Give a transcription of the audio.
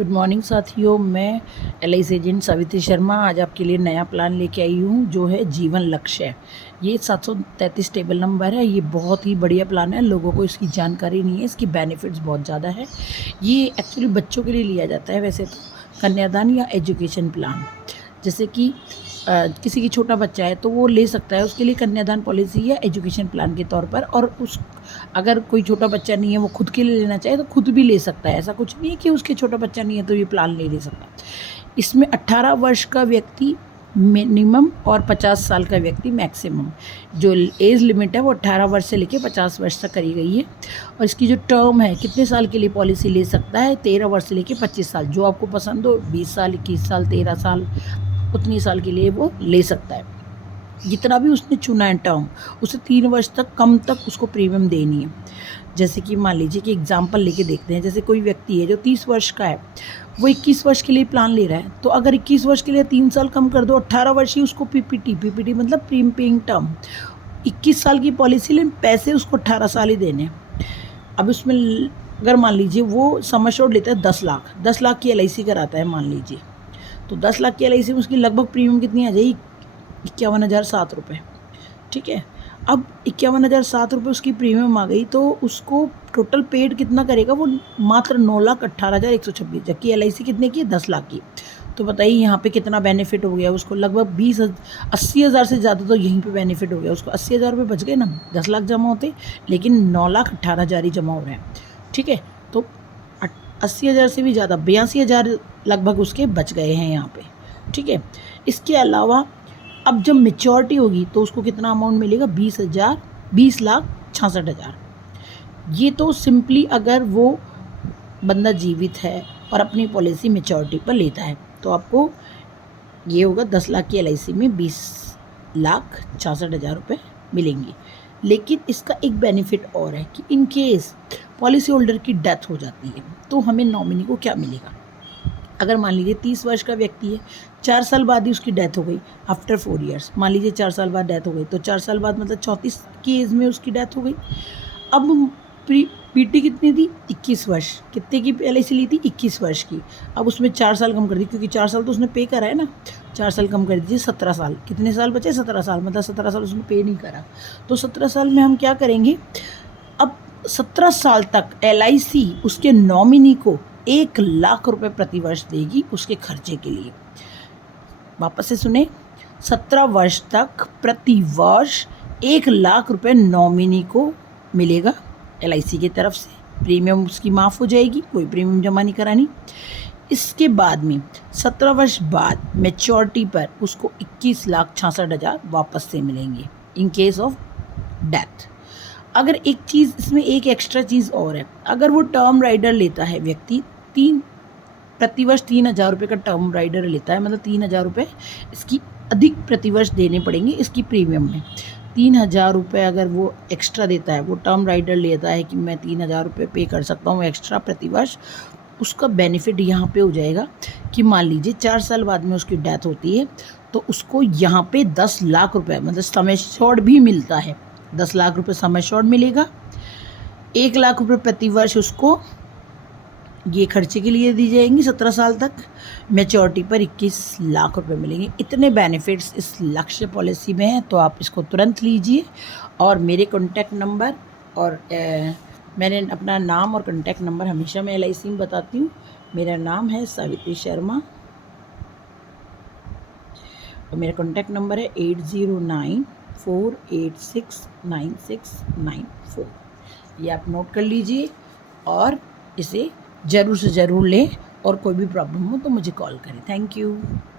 Good morning साथियों, मैं LIC agent Savitri Sharma आज आपके लिए नया प्लान लेके आई हूँ जो है जीवन लक्ष्य। ये 733 टेबल नंबर है। ये बहुत ही बढ़िया प्लान है। लोगों को इसकी जानकारी नहीं है, इसकी बेनिफिट्स बहुत ज़्यादा है। ये एक्चुअली बच्चों के लिए लिया जाता है वैसे तो, कन्यादान या एजुकेशन प्लान। जैसे कि किसी की छोटा बच्चा है तो वो ले सकता है, उसके लिए कन्यादान पॉलिसी या एजुकेशन प्लान के तौर पर। और उस अगर कोई छोटा बच्चा नहीं है, वो खुद के लिए लेना चाहे तो खुद भी ले सकता है। ऐसा कुछ नहीं है कि उसके छोटा बच्चा नहीं है तो ये प्लान नहीं ले सकता। इसमें 18 वर्ष का व्यक्ति मिनिमम और 50 साल का व्यक्ति मैक्सिमम। जो एज लिमिट है वो 18 वर्ष से लेकर 50 वर्ष तक करी गई है। और इसकी जो टर्म है, कितने साल के लिए पॉलिसी ले सकता है, 13 वर्ष से लेकर 25 साल, जो आपको पसंद हो, 20 साल, 21 साल, 13 साल, उतनी साल के लिए वो ले सकता है। जितना भी उसने चुना है टर्म, उसे 3 वर्ष तक कम तक उसको प्रीमियम देनी है। जैसे कि मान लीजिए कि एग्जांपल लेके देखते हैं। जैसे कोई व्यक्ति है जो 30 वर्ष का है, वो 21 वर्ष के लिए प्लान ले रहा है, तो अगर 21 वर्ष के लिए 3 साल कम कर दो, 18 वर्ष ही उसको पीपीटी मतलब प्रीमियम पेइंग टर्म, 21 साल की पॉलिसी, लेकिन पैसे उसको 18 साल ही देने हैं। अब उसमें अगर मान लीजिए वो सम एश्योर्ड लेता है 10 लाख की एलआईसी कराता है मान लीजिए, तो 10 लाख की एलआईसी में उसकी लगभग प्रीमियम कितनी आ जाएगी, 51,007 रुपये। ठीक है। अब 51,007 रुपये उसकी प्रीमियम आ गई, तो उसको टोटल पेड कितना करेगा, वो मात्र 9,18,126, जबकि एलआईसी कितने की है, 10 लाख की। तो बताइए यहाँ पे कितना बेनिफिट हो गया उसको। लगभग 80,000 से ज़्यादा तो यहीं पे बेनिफिट हो गया उसको। 80,000 रुपये बच गए ना, 10 लाख जमा होते, लेकिन 9,18,000 ही जमा हो रहे हैं। ठीक है। तो 80,000 से भी ज़्यादा, 82,000 लगभग उसके बच गए हैं यहाँ पे। ठीक है। इसके अलावा अब जब मेच्योरिटी होगी तो उसको कितना अमाउंट मिलेगा, 20,66,000। ये तो सिंपली अगर वो बंदा जीवित है और अपनी पॉलिसी मेच्योरिटी पर लेता है, तो आपको ये होगा 10 लाख की एलआईसी में 20,66,000 रुपये मिलेंगे। लेकिन इसका एक बेनिफिट और है कि इन केस पॉलिसी होल्डर की डेथ हो जाती है तो हमें नॉमिनी को क्या मिलेगा। अगर मान लीजिए 30 वर्ष का व्यक्ति है, 4 साल बाद ही उसकी डेथ हो गई, आफ्टर 4 ईयर्स, मान लीजिए 4 साल बाद डेथ हो गई, तो 4 साल बाद मतलब 34 की एज में उसकी डेथ हो गई। अब पीटी कितनी थी, 21 वर्ष। कितने की एलआईसी ली थी, 21 वर्ष की। अब उसमें 4 साल कम कर दी, क्योंकि 4 साल तो उसने पे करा है ना, 4 साल कम कर दीजिए, 17 साल। कितने साल बचे, 17 साल, मतलब 17 साल उसने पे नहीं करा। तो 17 साल में हम क्या करेंगे, अब 17 साल तक एलआईसी उसके नॉमिनी को 1 लाख रुपए प्रति वर्ष देगी उसके खर्चे के लिए। वापस से सुने, 17 वर्ष तक प्रति वर्ष 1 लाख रुपए नॉमिनी को मिलेगा एलआईसी की तरफ से। प्रीमियम उसकी माफ़ हो जाएगी, कोई प्रीमियम जमा नहीं करानी। इसके बाद में 17 वर्ष बाद मैच्योरिटी पर उसको 21,66,000 वापस से मिलेंगे इन केस ऑफ डेथ। अगर एक चीज़ इसमें, एक एक्स्ट्रा चीज़ और है, अगर वो टर्म राइडर लेता है व्यक्ति, प्रतिवर्ष 3,000 रुपये का टर्म राइडर लेता है, मतलब 3,000 रुपये इसकी अधिक प्रतिवर्ष देने पड़ेंगे इसकी प्रीमियम में। 3,000 रुपये अगर वो एक्स्ट्रा देता है, वो टर्म राइडर लेता है कि मैं 3,000 रुपये पे कर सकता हूँ एक्स्ट्रा प्रतिवर्ष, उसका बेनिफिट यहाँ पे हो जाएगा कि मान लीजिए 4 साल बाद में उसकी डेथ होती है, तो उसको यहाँ पे 10 लाख रुपये मतलब सम एश्योर्ड भी मिलता है। 10 लाख रुपये सम एश्योर्ड मिलेगा, 1 लाख रुपये प्रतिवर्ष उसको ये खर्चे के लिए दी जाएंगी 17 साल तक। मैच्योरिटी पर 21 लाख रुपए मिलेंगे। इतने बेनिफिट्स इस लक्ष्य पॉलिसी में हैं, तो आप इसको तुरंत लीजिए। और मेरे कॉन्टैक्ट नंबर और मैंने अपना नाम और कॉन्टैक्ट नंबर हमेशा मैं एलआईसी में बताती हूँ। मेरा नाम है सावित्री शर्मा और मेरा कॉन्टैक्ट नंबर है 8094869694। ये आप नोट कर लीजिए और इसे ज़रूर से ज़रूर लें, और कोई भी प्रॉब्लम हो तो मुझे कॉल करें। Thank you.